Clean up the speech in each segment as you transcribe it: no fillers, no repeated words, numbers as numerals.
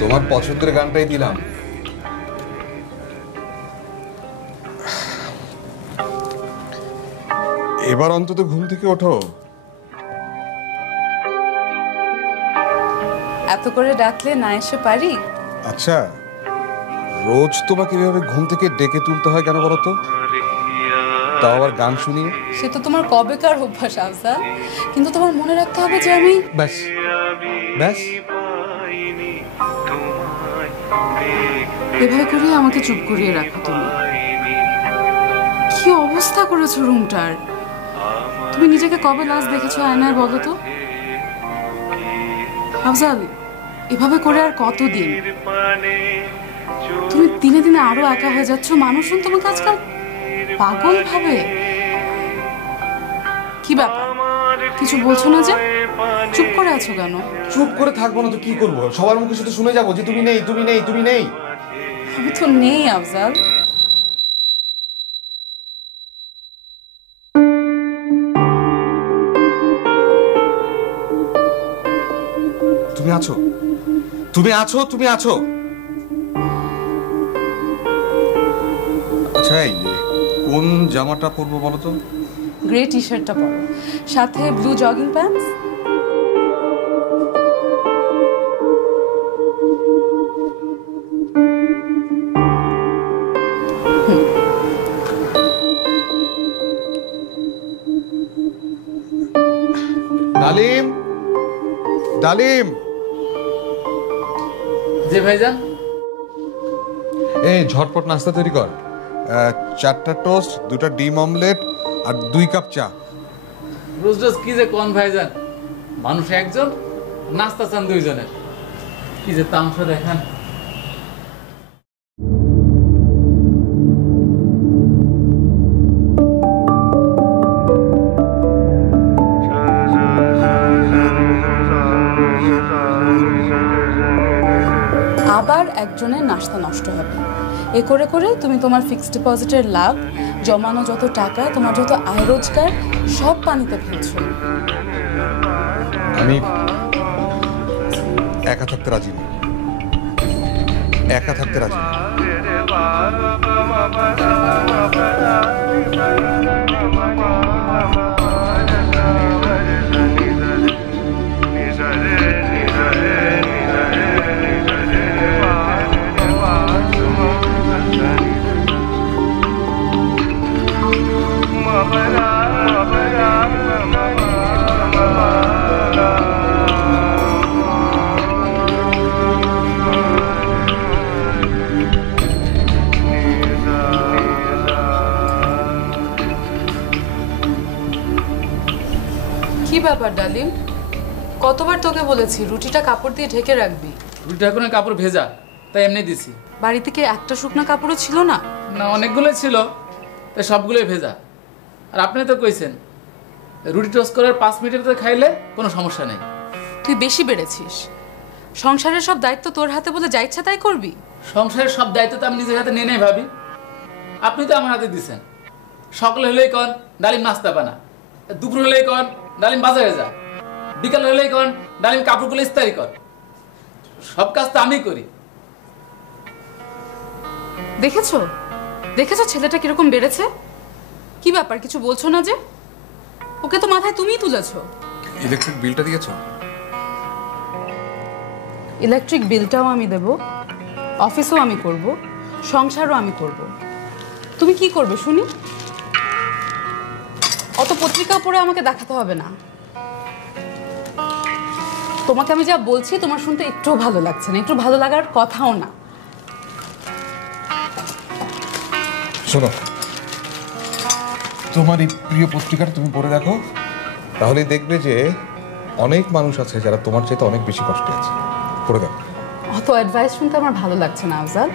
তোমার পছন্দের গানটাই দিলাম। এবার অন্তত ঘুম থেকে ওঠো। এত করে ডাকলে না এসে পারি? আচ্ছা, রোজ তোমাকে এভাবে ঘুম থেকে ডেকে তুলতে হয় কেন বলো তো? তাও আবার গান শুনিয়ে। সে তো তোমার কবেকার অভ্যাস আফজাল, কিন্তু তোমার মনে রাখতে হবে যে আমি ব্যাস ব্যাস, এভাবে করে আমাকে চুপ করিয়ে রাখো। তুমি কি অবস্থা করেছো রুমটার? তুমি নিজেকে কবে লাস্ট দেখেছো আয়নায় বলো তো? আফজাল, এভাবে করে আর কতদিন? তুমি দিনে দিনে আরো একা হয়ে যাচ্ছ। মানুষজন তোমাকে আজকাল পাগল ভাবে। কি ব্যাপার, কিছু বলছো না যে? চুপ করে আছো কেন? চুপ করে থাকবো না তো কি করবো? সবার মুখে শুধু শুনে যাবো যে তুমি নেই, তুমি নেই, তুমি নেই। আমি তো নেই আফজাল। তুমি আছো, তুমি আছো, তুমি আছো। আচ্ছা, কোন জামাটা পরবো বলো তো? গ্রে টি শার্টটা পরো, সাথে ব্লু জগিং প্যান্টস। ডালিম, ডালিম। জি ভাইজান। এই ঝটপট নাস্তা তৈরি কর। 4টা টোস্ট, 2টা ডিম অমলেট আর 2 কাপ চা। রোজ রোজ কি যে কোন ভাইজান, মানুষ একজন, নাস্তা চান 2 জনের। কি যে তামসা দেখান। আবার একজনের নাস্তা নষ্ট হবে। এ করে করে তুমি তোমার ফিক্সড ডিপোজিটের লাভ, জমানো যত টাকা, তোমার যত আয় রোজগার সব পানিতে ফেলছো। আমি একা থাকতে রাজি নই, একা থাকতে রাজি নই। কি ব্যাপার ডালিম, কতবার তোকে বলেছি রুটিটা কাপড় দিয়ে ঢেকে রাখবি? রুটিটা এখন কাপড় ভেজা, তাই এমনি দিছি। বাড়ি থেকে একটা শুকনো কাপড়ও ছিল না? না, অনেকগুলোই ছিল, তাই সবগুলোই ভেজা। আর আপনি তো কইছেন রুটি টোস্ট করার 5 মিনিটের ভিতরে খাইলে কোনো সমস্যা নেই। তুই বেশি বেড়েছিস। সংসারের সব দায়িত্ব তোর হাতে বলে যা ইচ্ছা তাই করবি? সংসারের সব দায়িত্ব তো আমি নিজের হাতে নিয়ে নেই ভাবি। আপনি তো আমার হাতে দিচ্ছেন। সকাল হলেই কন ডালিম নাস্তা বানা, দুপুর হলেই কন ডালিম বাজারে যা, বিকাল হলেই কন ডালিম কাপড়গুলো ইস্তারি কর। সব কাজ তো আমি করি। দেখেছো দেখেছো ছেলেটা কিরকম বেড়েছে? কি ব্যাপার, কিছু বলছো না যে? ওকে তো মাথায় তুমিই তুলেছো। ইলেকট্রিক বিলটা দিয়েছো? ইলেকট্রিক বিলটাও আমি দেব, অফিসও আমি করব, সংসারও আমি করব। তুমি কি করবে শুনি? অত পত্রিকা পড়ে আমাকে দেখাতে হবে না। তোমাকে আমি যা বলছি তোমার শুনতে একটু ভালো লাগছে না, একটু ভালো লাগার কথাও না। শোনো, তোমার এই প্রিয় পত্রিকাটা তুমি পড়ে দেখো, তাহলেই দেখবে যে অনেক মানুষ আছে যারা তোমার চাইতে অনেক বেশি কষ্টে আছে। পড়ে দেখো। অত অ্যাডভাইস শুনতে আমার ভালো লাগছে না Afzal.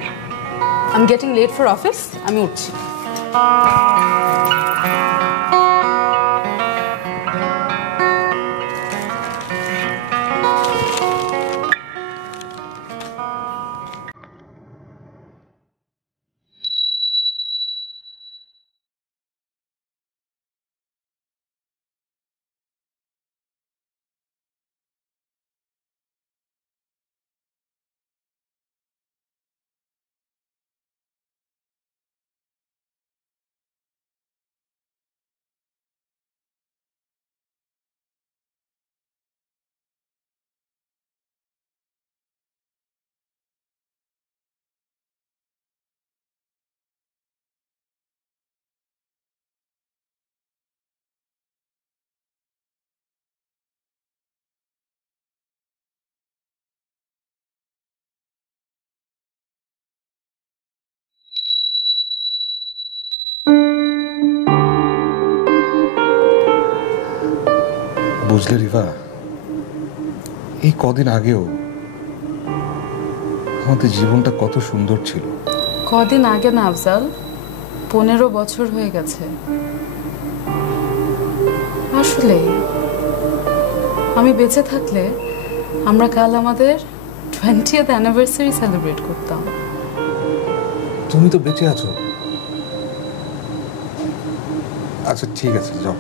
I am getting late for office, আমি উঠছি। বুঝলে রিভা, এই কদিন আগেও আমাদের জীবনটা কত সুন্দর ছিল। কদিন আগে না আফজাল, 15 বছর হয়ে গেছে। আসলে আমি বেঁচে থাকলে আমরা কাল আমাদের 20th অ্যানিভার্সারি সেলিব্রেট করতাম। তুমি তো বেঁচে আছো। আচ্ছা ঠিক আছে, যাও,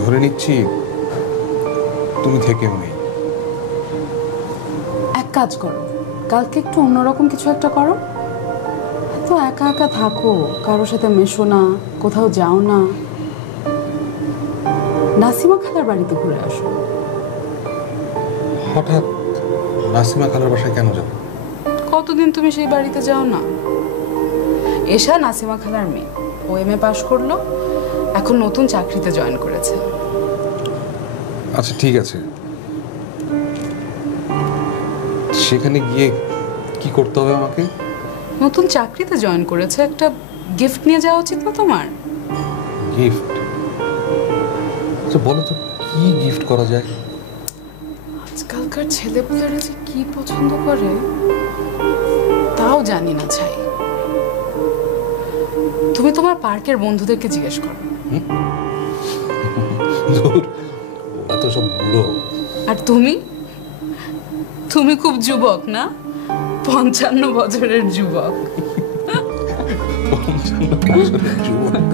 ধরে নিচ্ছি তুমি থেকেও নেই। এক কাজ করো, কালকে একটু অন্যরকম কিছু একটা করো। তো একা একা থাকো, কারোর সাথে মেশো না, কোথাও যাও না। নাসিমা খালার বাড়িতে ঘুরে আসো। হঠাৎ নাসিমা খালার বাসায় কেন যাবো? কতদিন তুমি সেই বাড়িতে যাও না? এশা নাসিমা খালার মেয়ে, ও এমএ পাশ করলো, এখন নতুন চাকরিতে জয়েন করেছে। আচ্ছা ঠিক আছে, সেখানে গিয়ে কি করতে হবে আমাকে? নতুন চাকরিতে জয়েন করেছে, একটা গিফট নিয়ে যাওয়া উচিত না তোমার? গিফট? আচ্ছা বলো তো, কি গিফট করা যায়? আজকালকার ছেলেপুলেরা যে কি পছন্দ করে তাও জানি না ছাই। তুমি তোমার পার্কের বন্ধুদেরকে জিজ্ঞেস করো। ধুর, ওরা তো সব বুড়ো। আর তুমি তুমি খুব যুবক না, 55 বছরের যুবক। 55 বছরের যুবক।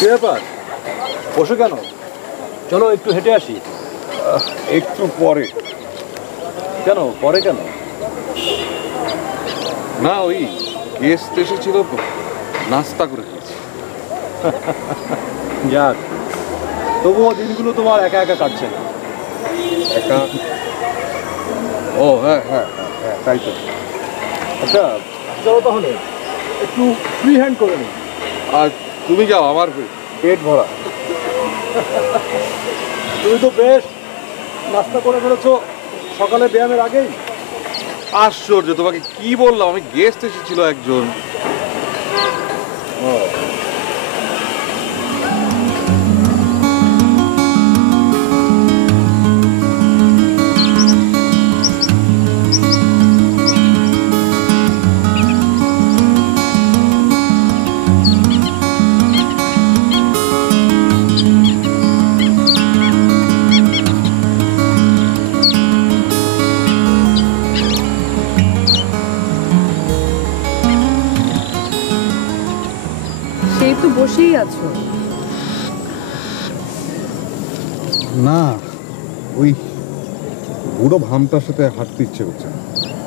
কি ব্যাপার, বসে কেন? চলো একটু হেঁটে আসি। একটু পরে। কেন পরে কেন? না, ওই গেস্ট এসেছিল তো, নাস্তা করে খেয়েছি। যাক, তবুও দিনগুলো তোমার একা একা কাটছে না। একা? ও হ্যাঁ হ্যাঁ হ্যাঁ, তাই তো। আচ্ছা চলো তাহলে একটু ফ্রি হ্যান্ড করে নিই। আর তুমি যাও, আমার পেট ভরা। তুমি তো বেশ নাস্তা করে ফেলেছো সকালে ব্যায়ামের আগেই। আশ্চর্য, তোমাকে কি বললাম, আমি গেস্ট এসেছিল একজন। সেই তো বসেই আছো। না, ওই বুড়ো ভামটার সাথে হাঁটতে ইচ্ছে করছে না।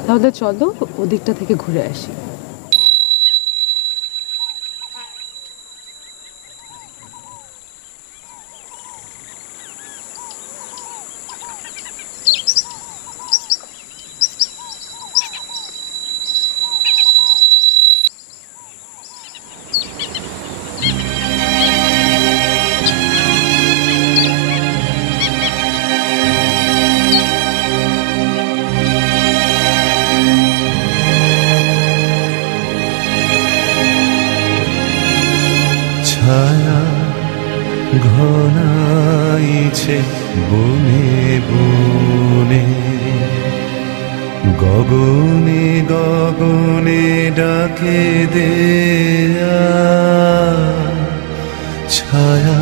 তাহলে চলো ওদিকটা থেকে ঘুরে আসি। ছায়া ঘনাইছে বনে বনে, গগনে গগনে ডাকে দেয়া। ছায়া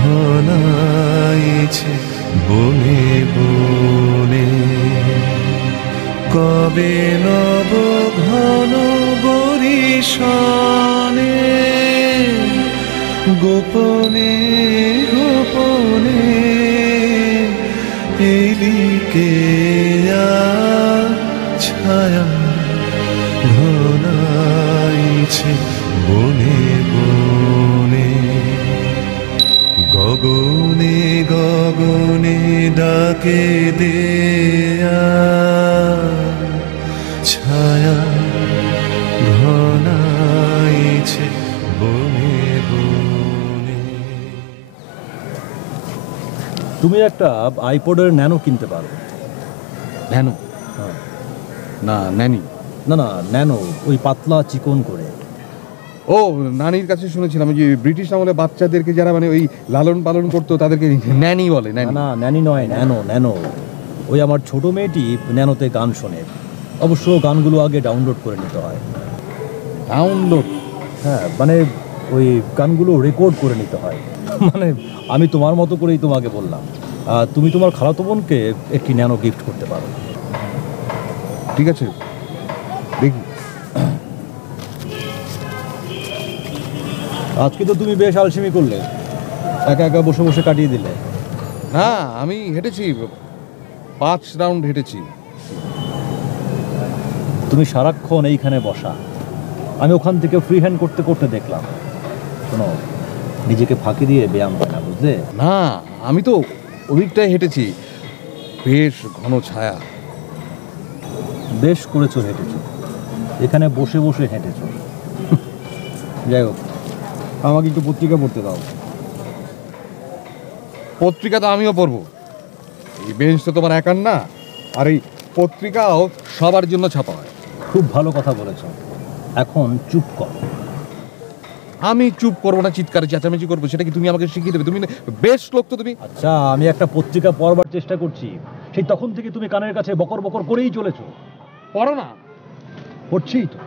ঘনাইছে বনে বনে, কবে নব ঘন বরিশানে, গোপনে গোপনে এলিকে ছায়া ঘনাইছে বনে বনে, গগনে গগনে ডাকে দেয়া। ছায়া ঘনাইছে বনে বনে। তুমি একটা আইপডের ন্যানো কিনতে পারো। ন্যানো? হ্যাঁ। না, ন্যানি। না না, ন্যানো, ওই পাতলা চিকন করে। ও, নানির কাছে শুনেছিলাম যে ব্রিটিশ আমলে বাচ্চাদেরকে যারা মানে ওই লালন পালন করতো তাদেরকে ন্যানি বলে। না ন্যানি? না, ন্যানি নয়, ন্যানো ন্যানো। ওই আমার ছোট মেয়েটি ন্যানোতে গান শোনে। অবশ্য গানগুলো আগে ডাউনলোড করে নিতে হয়। ডাউনলোড? হ্যাঁ, মানে ওই গানগুলো রেকর্ড করে নিতে হয়। মানে আমি তোমার মতো করেই তোমাকে বললাম। তুমি তোমার খালাতো বোনকে একটি ন্যানো গিফট করতে পারো। ঠিক আছে, দেখি। আজকে তো তুমি বেশ আলসেমি করলে, একা একা বসে বসে কাটিয়ে দিলে। না, আমি হেঁটেছি, 5 রাউন্ড হেঁটেছি। তুমি সারাক্ষণ এইখানে বসা, আমি ওখান থেকে ফ্রি হ্যান্ড করতে করতে দেখলাম। শোনো, নিজেকে ফাঁকি দিয়ে ব্যায়াম হয় না, বুঝলে? না, আমি তো ওদিকটায় হেঁটেছি, বেশ ঘন ছায়া। বেশ করেছো হেঁটেছো, এখানে বসে বসে হেঁটেছো। যাই হোক, আমাকে একটু পত্রিকা পড়তে দাও। পত্রিকা তো আমিও পড়বো, এই বেঞ্চ তো তোমার একার না, আর এই পত্রিকাও সবার জন্য ছাপা হয়। খুব ভালো কথা বলেছো, এখন চুপ কর। আমি চুপ করবো না, চিৎকারে চেঁচামেচি করবো, সেটা কি তুমি আমাকে শিখিয়ে দেবে? তুমি বেশ লোক তো তুমি। আচ্ছা, আমি একটা পত্রিকা পড়বার চেষ্টা করছি, সেই তখন থেকে তুমি কানের কাছে বকর বকর করেই চলেছো। পড়ো না। পড়ছিই তো,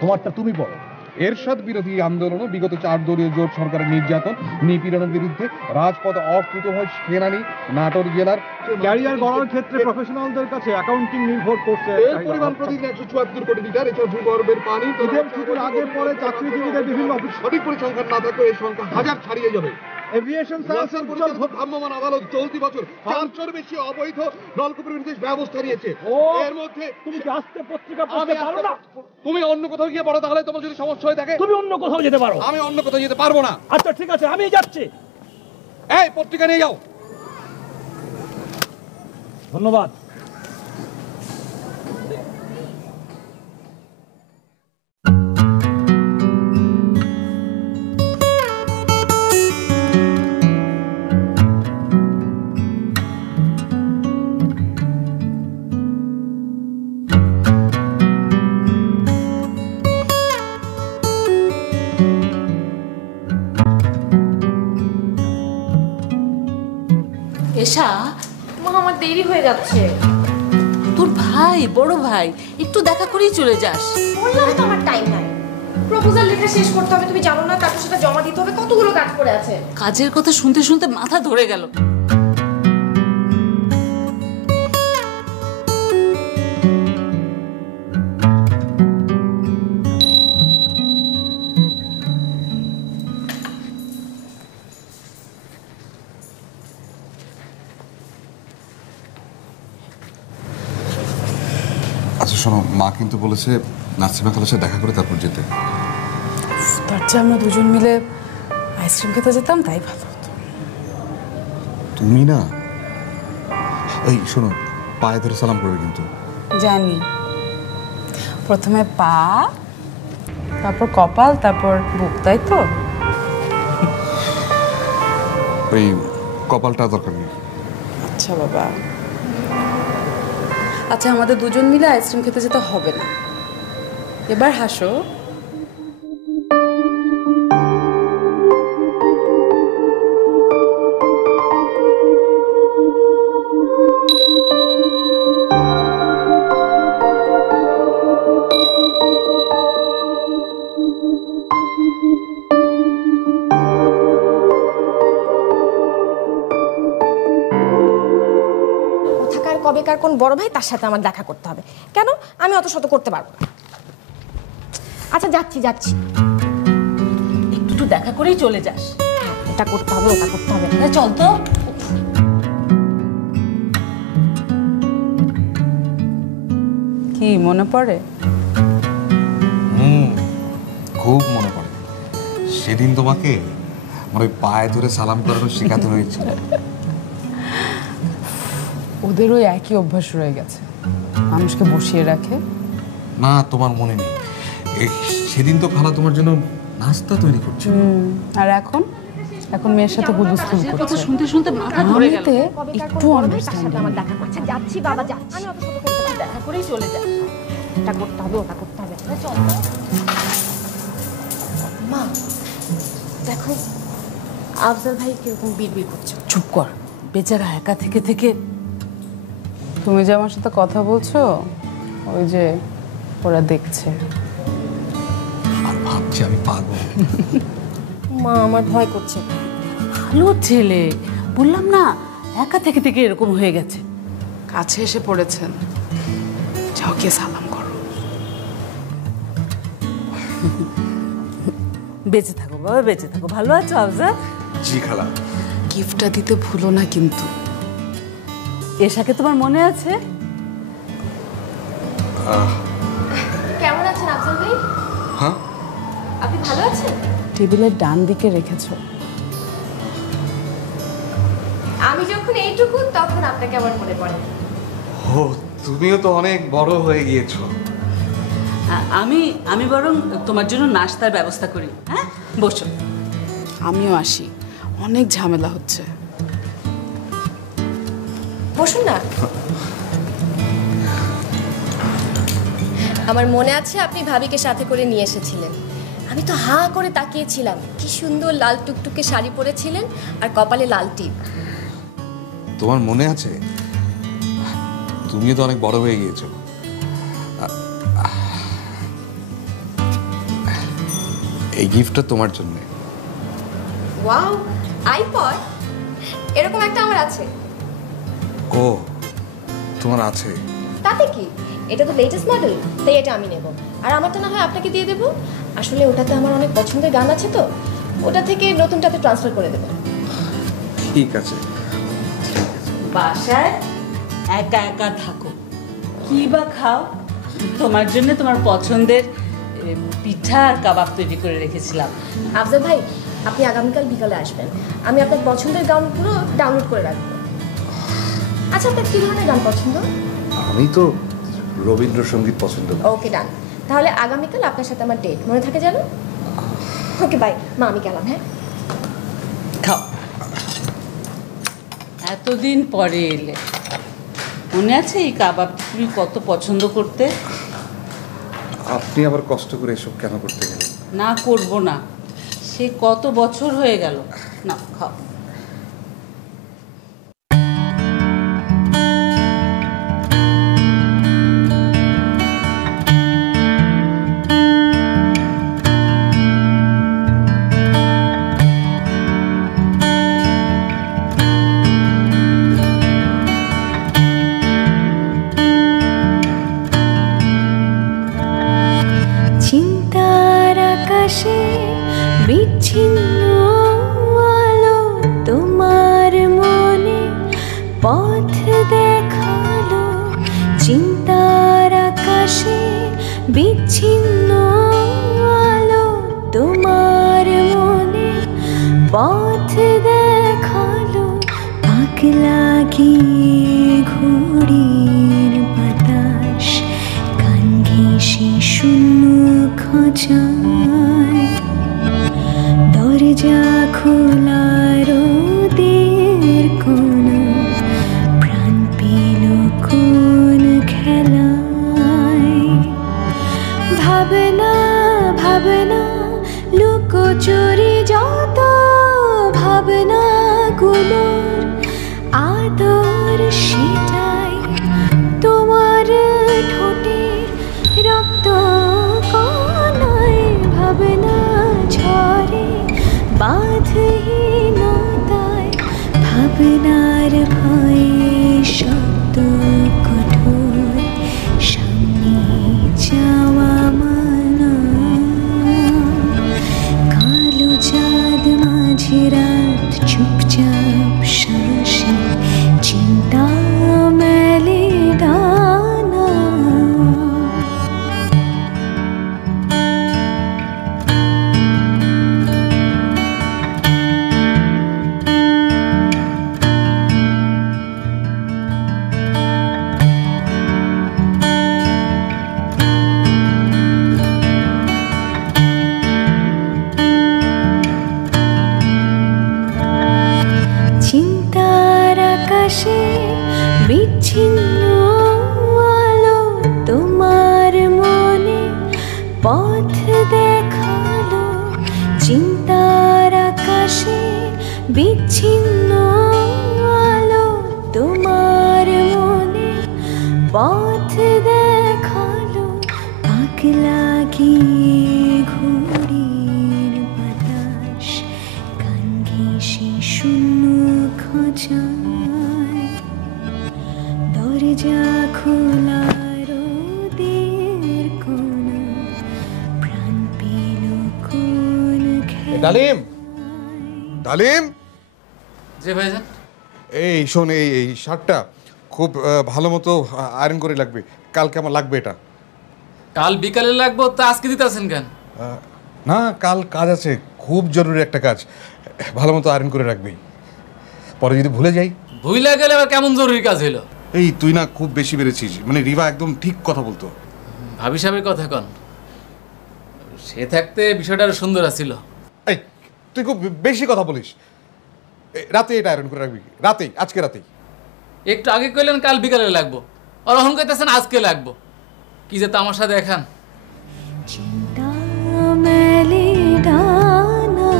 তোমারটা তুমি পড়ো। এরশাদ বিরোধী আন্দোলনও বিগত 4 দলীয় জোট সরকারের নির্যাতন নিপীড়নের বিরুদ্ধে রাজপথে অকুতোভয় সেনানি নাটোর জেলার ক্যারিয়ার গড়ার ক্ষেত্রে প্রফেশনালদের কাছে অ্যাকাউন্টিং নির্ভর করছে। এর পরিমাণ প্রতিদিন 174 কোটি লিটার। এছাড়া ভূগর্ভের পানি ঈদের ছুটির আগে পরে চাকরিজীবীদের বিভিন্ন অফিস সঠিক পরিসংখ্যান না থাকলে এই সংখ্যা হাজার ছাড়িয়ে যাবে। এভিয়েশন সায়েন্সের ভ্রাম্যমাণ আদালত চলতি বছর 400-র বেশি অবৈধ নলকূপের বিরুদ্ধে ব্যবস্থা নিয়েছে। এর মধ্যে তুমি কি আস্তে পত্রিকা পড়তে পারো না? তুমি অন্য কোথাও গিয়ে পড়ো, তাহলে তোমার যদি সমস্যা হয়ে থাকে। তুমি অন্য কোথাও যেতে পারো। আমি অন্য কোথাও যেতে পারবো না। আচ্ছা ঠিক আছে, আমি যাচ্ছি। এই পত্রিকা নিয়ে যাও। ধন্যবাদ। এশা, মা আমার দেরি হয়ে যাচ্ছে। তোর ভাই, বড় ভাই, একটু দেখা করেই চলে যাস। বললাম তো আমার টাইম নাই। প্রপোজাল লেখা শেষ করতে হবে, তুমি জানো না, তারপর সেটা জমা দিতে হবে, কতগুলো কাজ পড়ে আছে। কাজের কথা শুনতে শুনতে মাথা ধরে গেল। আচ্ছা শোনো, মা কিন্তু বলেছে নাসিমা খালার সাথে দেখা করে তারপর যেতে। তার চেয়ে আমরা দুজন মিলে আইসক্রিম খেতে যেতাম, তাই ভালো হতো। তুমি না, এই শোনো, পায়ে ধরে সালাম করবে কিন্তু। জানি, প্রথমে পা, তারপর কপাল, তারপর বুক, তাই তো? ওই কপালটা দরকার নেই। আচ্ছা বাবা, আচ্ছা আমাদের দুজন মিলে আইসক্রিম খেতে যেতে হবে না। এবার হাসো। কোথাকার কবেকার কোন বড় ভাই, তার সাথে আমার দেখা করতে হবে। কেন? আমি অত শত করতে পারবো না। আচ্ছা যাচ্ছি যাচ্ছি। একটু দেখা করেই চলে যাস। এটা করতে হবে, ওটা করতে হবে। চল তো। কি মনে পড়ে? খুব মনে পড়ে। সেদিন তোমাকে আমার ওই পায়ে ধরে সালাম করানো শেখাতে হয়েছিল। ওদের ওই একই অভ্যাস রয়ে গেছে, মানুষকে বসিয়ে রাখে। না, তোমার মনে নেই, সেদিন তো খালা তোমার জন্য নাস্তা তৈরি করছে। আর এখন এখন মেয়ের সাথে হুলুস্থুল করছে। শুনতে শুনতে মাথা ধরে গেল। একটু আন্ডারস্ট্যান্ডিং। আমার দেখা করছে। যাচ্ছি বাবা, যাচ্ছি। আমি অত শত করতে পারবো না। দেখা করেই চলে যাস। এটা করতে হবে, ওটা করতে হবে। চল মা, দেখো আফজাল ভাই কিরকম বিড়বিড় করছে। চুপ কর, বেচারা একা থেকে থেকে। তুমি যে আমার সাথে কথা বলছো, ওই যে ওরা দেখছে। আর ভাবছি আমি পাগল। মা আমার ভয় করছে। ভালো ছেলে, বললাম না, একা থেকে থেকে এরকম হয়ে গেছে। কাছে এসে পড়েছেন, যাও গিয়ে সালাম করো। বেঁচে থাকো বাবা, বেঁচে থাকো। ভালো আছো আফজাল? জি খালা। গিফটটা দিতে ভুলো না কিন্তু। এশাকে তোমার মনে আছে? কেমন আছেন আফজাল ভাই? হ্যাঁ, আপনি ভালো আছেন? টেবিলের ডান দিকে রেখেছো। আমি যখন এইটুকু, তখন আপনাকে আমার মনে পড়ে। ও তুমিও তো অনেক বড় হয়ে গিয়েছো। আমি আমি বরং তোমার জন্য নাস্তার ব্যবস্থা করি। হ্যাঁ, বসো। আমিও আসি, অনেক ঝামেলা হচ্ছে। বসুন না। আমার মনে আছে আপনি ভাবিকে সাথে করে নিয়ে এসেছিলেন। আমি তো হাঁ করে তাকিয়েছিলাম। কি সুন্দর লাল টুকটুকে শাড়ি পরেছিলেন আর কপালে লাল টিপ। তোমার মনে আছে? তুমিও তো অনেক বড় হয়ে গিয়েছো। এই গিফটটা তোমার জন্য। ওয়াও, আইপড এরকম একটা আমার আছে। ও, তোমার আছে? তাতে কি, এটা তো লেটেস্ট মডেল, তাই এটা আমি নেব। আর আমারটা না হয় আপনাকে দিয়ে দেবো। আসলে ওটাতে আমার অনেক পছন্দের গান আছে, তো ওটা থেকে নতুনটাতে ট্রান্সফার করে দেবো। ঠিক আছে। বাসায় একা একা থাকো, কি বা খাও? তোমার জন্য তোমার পছন্দের পিঠা আর কাবাব তৈরি করে রেখেছিলাম। আফজাল ভাই, আপনি আগামীকাল বিকালে আসবেন, আমি আপনার পছন্দের গানগুলো ডাউনলোড করে রাখবো। আচ্ছা, আপনার কী ধরনের গান পছন্দ? আমি তো রবীন্দ্রসঙ্গীত পছন্দ করি। ওকে, ডান। তাহলে আগামীকাল আপনার সাথে আমার ডেট, মনে থাকে যেন। ওকে বাই মা, আমি গেলাম। হ্যাঁ, খাও। এতদিন পরে এলে, মনে আছে এই কাবাবটা তুমি কত পছন্দ করতে? আপনি আবার কষ্ট করে এসব কেন করতে গেলেন? না, করব না, সে কত বছর হয়ে গেল। না, খাও। চিন্তার আকাশে বিচ্ছিন্ন আলো তোমার মনে পথ দেখালো। চিন্তার আকাশে বিচ্ছিন্ন আলো তোমার মনে পথ দেখালো। পাক লাগিয়ে ঘুড়ির বাতাস কান ঘেঁষে শূন্য খোঁজায়। দরজা খোলা রোদের কোনা প্রাণ পেল কোন খেলায়। ভাবনা ভাবনা লুকোচুরি যত ভাবনা গুলোর আদর সেটাই। তোমার ঠোঁটের রক্ত কণায় ভাবনা ঝরে বাঁধহীনতায়। ভাবনার ভয়ে শব্দ কঠোর সামনে যাওয়া মানা। কালো চাঁদ মাঝে রাত চুপচাপ শ্বাসে চিন্তা মেলে ডানা। চিন্তার আকাশে বিচ্ছিন্ন আলো তোমার মনে পথ দেখালো। চিন্তার আকাশে বিচ্ছিন্ন আলো তোমার মনে পথ দেখালো। পাক লাগিয়ে ঘুড়ির বাতাস কান ঘেঁষে শূন্য খোঁজায়। দরজা খোলা রোদের কোনা প্রাণ পেল কোন ডালিম, ডালিম, যে ভাইজান, এই শোন, এই শার্টটা খুব ভালো মতো আয়রন করে লাগবে, কালকে আমার লাগবে এটা। কাল বিকালে লাগবো, তা আজকে দিতেছেন কেন? না, কাল কাজ আছে, খুব জরুরি একটা কাজ, ভালো মতো আয়রন করে রাখবি, পরে যদি ভুলে যাই। ভুইলা গেলে আবার কেমন জরুরি কাজ হইলো? এই তুই না খুব বেশি বেড়েছিস, মানে রিভা একদম ঠিক কথা বলতো। ভাবি সাহেবের কথা কন, সে থাকতে বিষয়টা আরো সুন্দর আছিল। এই তুই খুব বেশি কথা বলিস। রাতে এটা আয়রন করে রাখবি, রাতেই, আজকে রাতেই। একটু আগে কইলেন কাল বিকালে লাগবো, আর অহন কইতেছেন আজকে লাগবো। কি যে তামাশা দেখান। চিন্তা মেলে ডানা।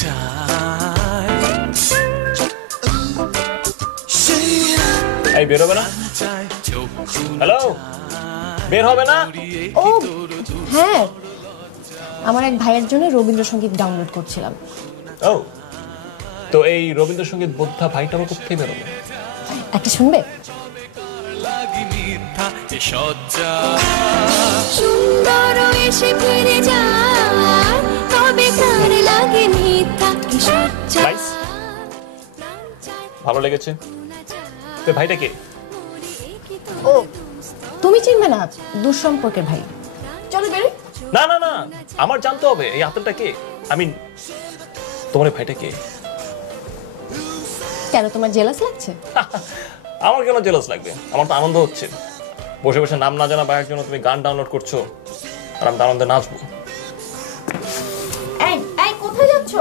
চায় এই বের হবে না? হ্যালো, বের হবে না? ও হ্যাঁ, আমার এক ভাইয়ের জন্য রবীন্দ্রসঙ্গীত ডাউনলোড করছিলাম। ও, তো এই রবীন্দ্রসঙ্গীত বোদ্ধা ভাইটা আমার কোথায় বেরোবে? একটা শুনবে? সুন্দর এসে ফিরে যায় তবে তার লাগে মিথ্যা কি সজ্জা। নাইস, ভালো লেগেছে। তো ভাইটা কে? ও তুমি চিনবে না, দুঃসম্পর্কের ভাই। চলো বেরোই। না না না, আমার জানতে হবে এই আতরটা কে। তোমার এই ভাইটা কে? কেন তোমার জেলাস লাগছে? আমার কেন জেলাস লাগবে? আমার তো আনন্দ হচ্ছে। বসে বসে নাম না জানা ভাইয়ের জন্য তুমি গান ডাউনলোড করছো, আর আমি আনন্দে নাচবো। এই এই কোথায় যাচ্ছ?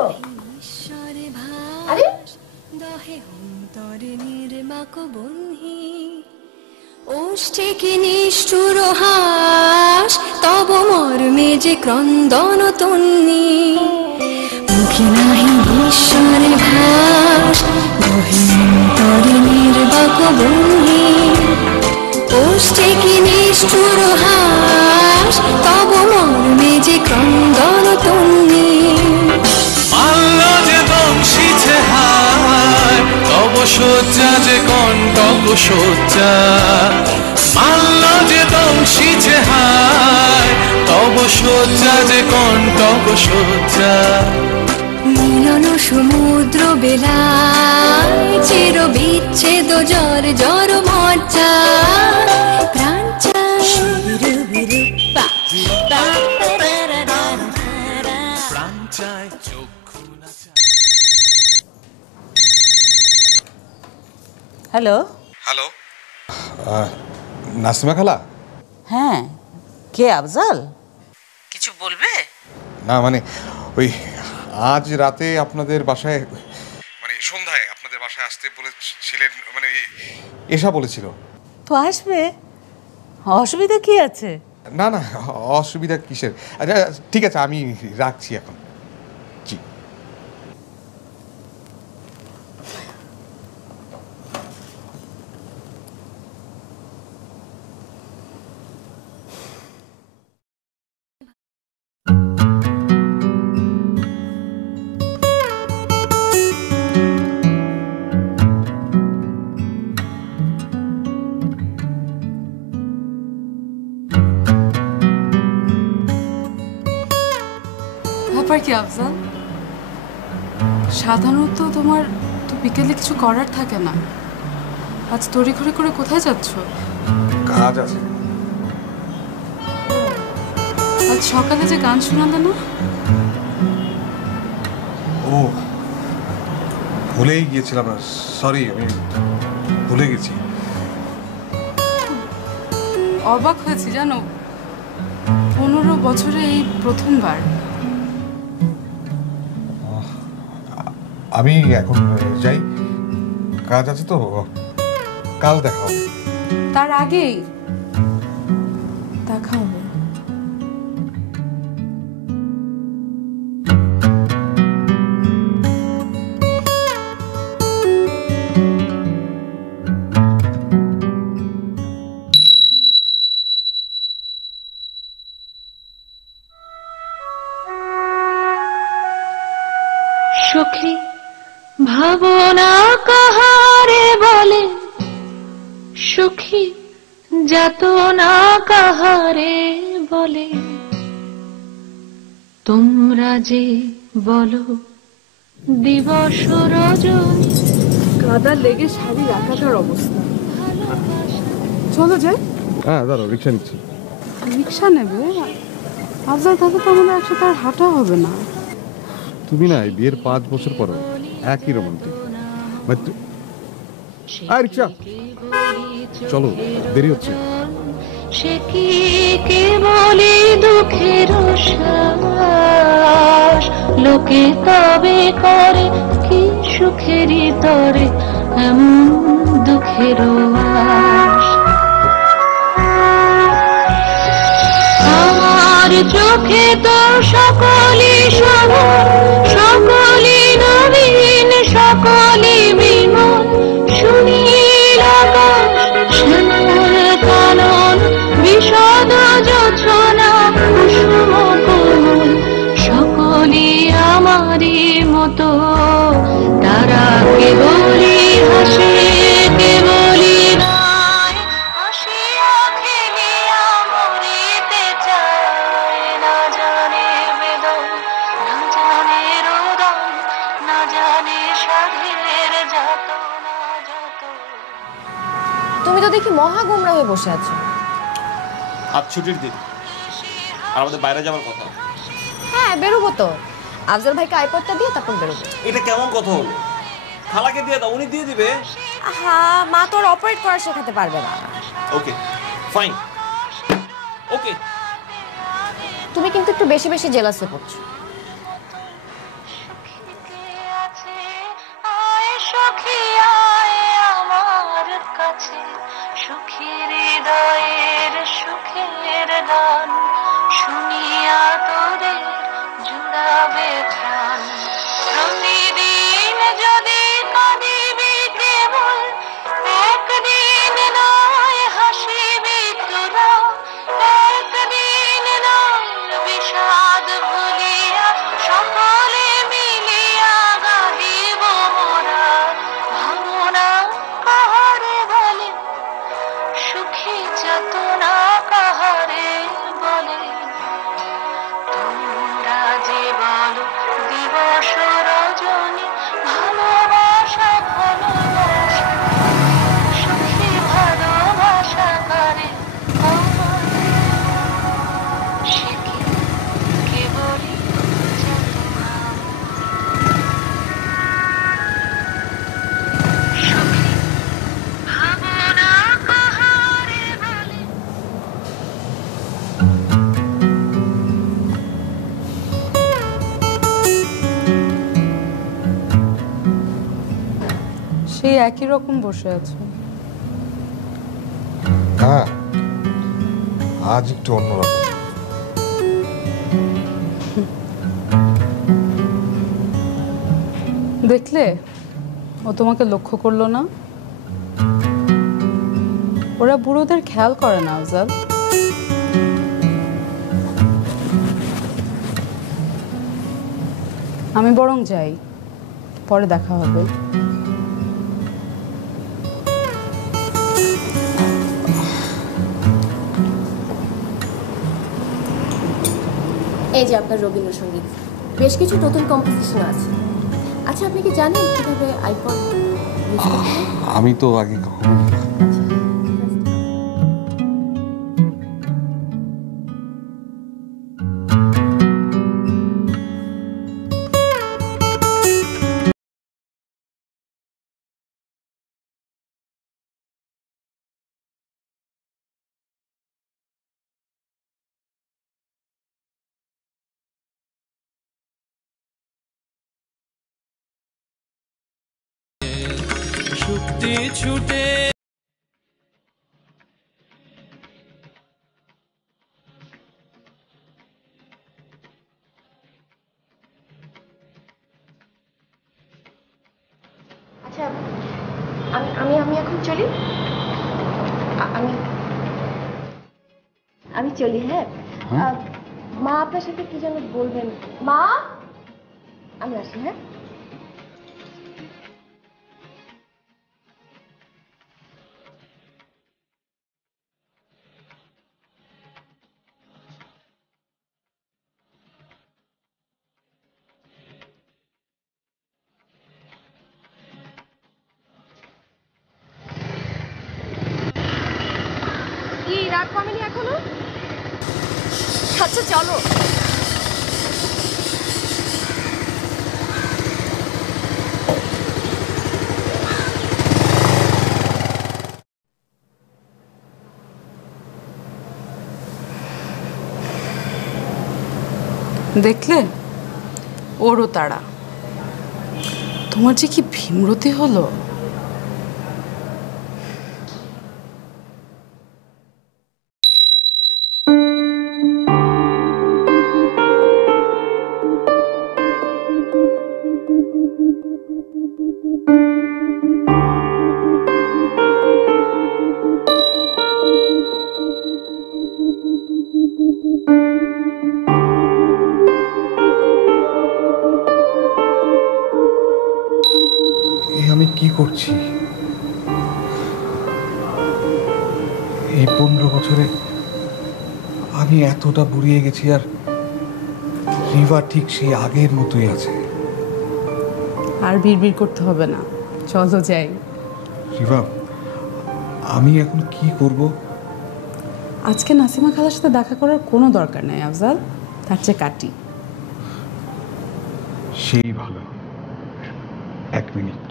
আরে দহে অন্তরে নির্মাক বন্ধি ওষ্ঠে কি নিষ্ঠুর হাস তব মর্মে যে ক্রন্দন তন্নি মুখে নাহি ঈশ্বর ভাস দহে অন্তরে নির্বাক বন্ধি ওষ্ঠে কি নিষ্ঠুর হাস তব মর্মে যে ক্রন্দন তন্নি মাল্য যে দংশিছে হায় তব শয্যা যে কণ্টক শয্যা মাল্য যে দংশিছে হায় তব শয্যা যে কণ্টক শয্যা মিলন সমুদ্র বেলায় চির বিচ্ছেদ জ্বর জ্বর মজ্জা প্রাণ চায় প্রাণ চায় চক্ষু না চায়। হ্যালো। হ্যালো, নাসিমা খালা? হ্যাঁ, কে আফজাল? কিছু বলবে? না মানে ওই আজ রাতে আপনাদের বাসায় মানে সন্ধ্যায় আপনাদের বাসায় আসতে বলেছিলেন, মানে এসা বলেছিল। তো আসবে, অসুবিধা কি আছে? না না, অসুবিধা কিসের? আচ্ছা ঠিক আছে, আমি রাখছি এখন। জি। ব্যাপার কি আফজাল? সাধারণত তোমার তো বিকেলে কিছু করার থাকে না, আজ তড়িঘড়ি করে কোথায় যাচ্ছ? কাজ আছে। আজ সকালে যে গান শোনালে না? ও ভুলেই গিয়েছিলাম, সরি, আমি ভুলে গেছি। অবাক হয়েছি জানো, 15 বছরে এই প্রথমবার। আমি এখন যাই, কাজ আছে তো, কাল দেখা হবে। তার আগেই দেখা হবে। সুখী ভাবনা কাহারে বলে সুখী যাতনা কাহারে বলে তোমরা যে বলো দিবস রজনী। কাদা লেগে শাড়ি রাখাটার অবস্থা। চলো যাই। হ্যাঁ দাঁড়াও, রিক্সা নিচ্ছি। রিক্সা নেবে? আফজাল, তাহলে তো আমাদের একসাথে আর হাঁটা হবে না। তুমি না বিয়ের 5 বছর পর একই রোমান্টিক। রিক্সা চলো, দেরি হচ্ছে। সে কি কেবলি দুঃখের শ্বাস লোকে তবে করে কি সুখেরই তরে এমন দুঃখের আশ। আমার চোখে তো সকলই সমান সকলই তুমি তো দেখি মহা গোমরা হয়ে বসে আছো। আজ ছুটির দিন, আর আমাদের বাইরে যাওয়ার কথা। হ্যাঁ বেরোবো তো, আফজাল ভাইকে আইপডটা দিয়ে তারপর বেরোবো। এটা কেমন কথা হলো? খালাকে দিয়ে দাও, উনি দিয়ে দিবে। হ্যাঁ, মা তো অপারেট করা শেখাতে পারবে না। ওকে ফাইন, ওকে। তুমি কিন্তু একটু বেশি বেশি জেলাসে পড়ছো। সখী আয় আমার কাছে, সুখী হৃদয়ের সুখের গান শুনিয়া তোদের জুড়াবে প্রাণ। প্রতিদিন যদি কাঁদিবি কেবল, একদিন নয় হাসিবি তোরা, একদিন নয় বিষাদ ভুলিয়া সকলে মিলিয়া গাহিব মোরা। ভাবনা কাহারে বলে, সুখী যাতনা কাহারে বলে, তোমরা যে বলো দিবস রজনী ভালোবাসা ভালোবাসা, সুখী ভালোবাসা করে সে কি কেবলই যাতনা। সুখী ভাবনা কাহারে বলে। সেই একই রকম বসে আছো। হ্যাঁ, আজ একটু অন্যরকম। দেখলে ও তোমাকে লক্ষ্য করলো না? ওরা বুড়োদের খেয়াল করে না আফজাল। আমি বরং যাই, পরে দেখা হবে। এই যে আপনার রবীন্দ্রসঙ্গীত, বেশ কিছু নতুন কম্পোজিশন আছে। আচ্ছা, আপনি কি জানেন কিভাবে আইপড ইউজ করতে? আমি তো আগে কখনো শক্তি ছুটে আচ্ছা, আমি আমি এখন চলি। আমি আমি চলি। হ্যাঁ, মা আপনার সাথে কি যেন বলবেন। মা, আমি আসি। হ্যাঁ, কি রাগ কমেনি এখনো? আচ্ছা চলো। দেখলে ওরও তারা। তোমার যে কি ভীমরতি হলো। আমি কি করছি? এই 15 বছরে আমি এতটা বুড়িয়ে গেছি, আর রিভা ঠিক সেই আগের মতোই আছে। আর বিড়বিড় করতে হবে না, চলো যাই। রিভা, আমি এখন কি করব? আজকে নাসিমা খালার সাথে দেখা করার কোনো দরকার নেই আফজাল, তার চেয়ে কাটি। সেই ভালো। 1 মিনিট।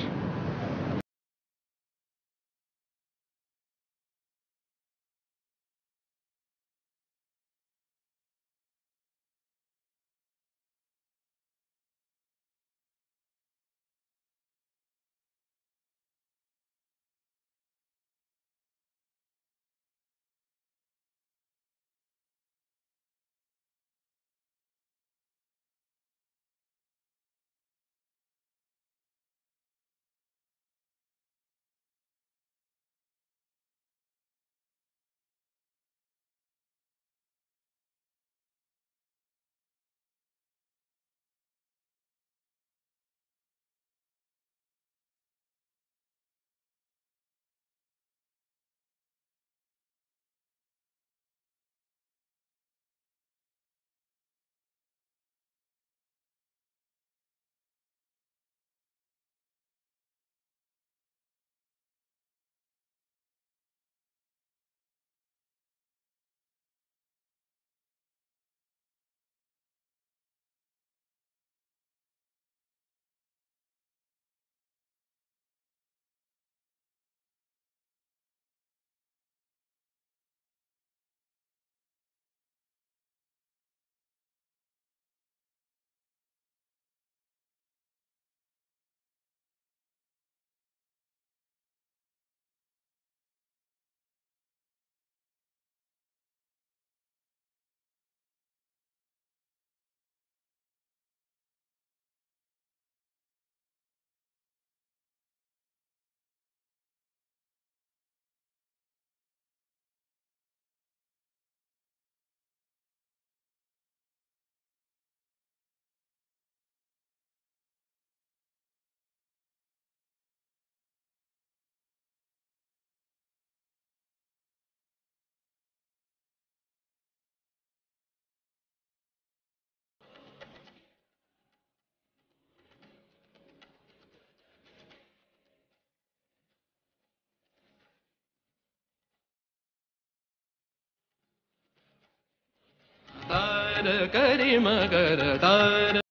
तार करी मगर तार